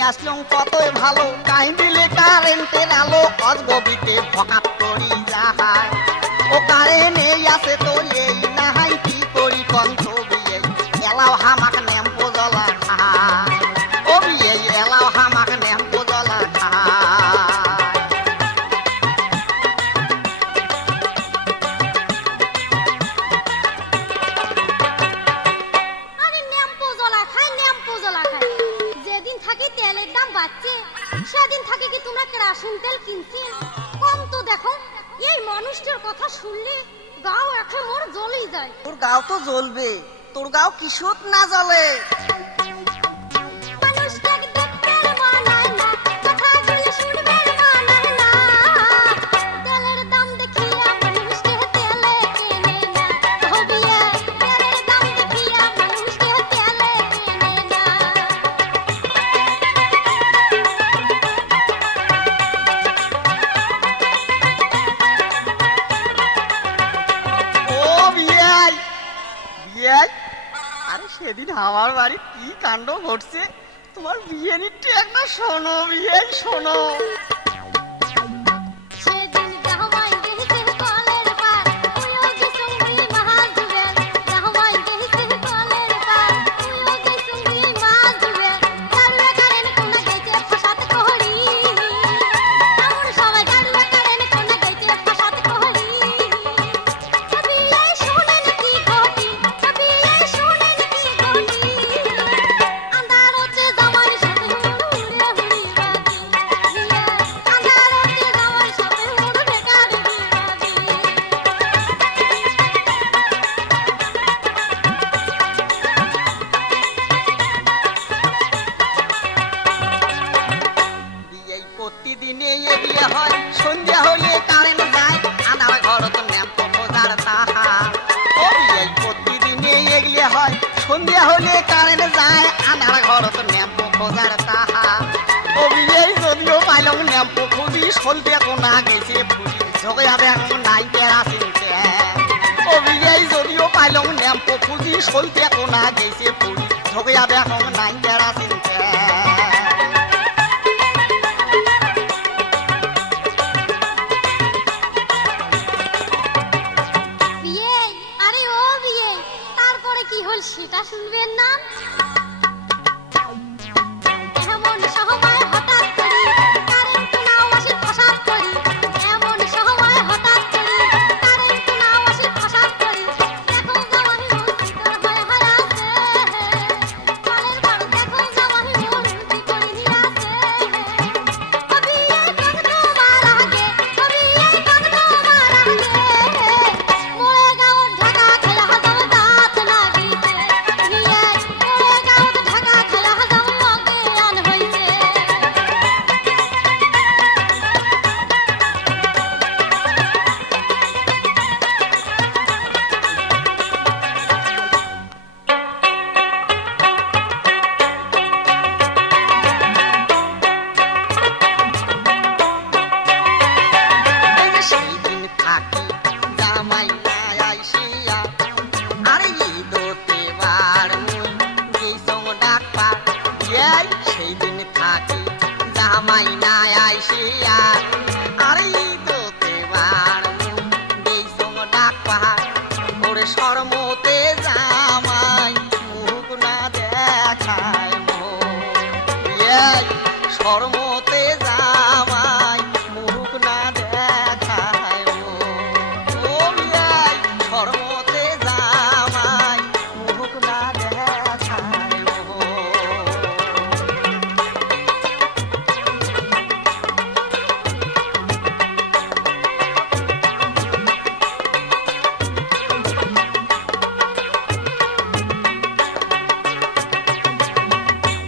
নিয়ে আসলাম কতই ভালো কাই দিলে কারেন্টের আলো অজগবিতে ফকাত করি যাহাই ও কারেন্ট এই আছে তো এই নাহাই কি করি কন্তবি এই এলাও হামাক নেম্পো জ্বলা খায় ও বিয়ে এলাও হামাক নেম্পো জ্বলা খায় সেদিন থাকে কি তোমরা কেরোসিন তেল কিনছি কম তো দেখো এই মানুষটার কথা শুনলে গাও এখন মোর জ্বলেই যায় তোর গাও তো জ্বলবে তোর গাও কিশোর না জ্বলে সেদিন আমার বাড়ি কি কাণ্ড ঘটছে তোমার বিয়ে নিতে একটা শোনো বিয়ে শোনো সন্ধ্যা হলে কারেন্ট যায় আনার ঘর তো ন্যাম্পো খোঁজার তাহা অভিনয় যদিও পাইলাম ন্যাম্পো খুঁজি সলতে কোনা গেছে ফুলি ঝোঁকে হবে এখন নাই কেরাসিন অভিনয় যদিও পাইলাম ন্যাম্পো খুঁজি সলতে কোনা গেছে ফুলি ঝোঁকে হবে এখন নাই কেরাসিন সেটা শুনবেন না মাইনা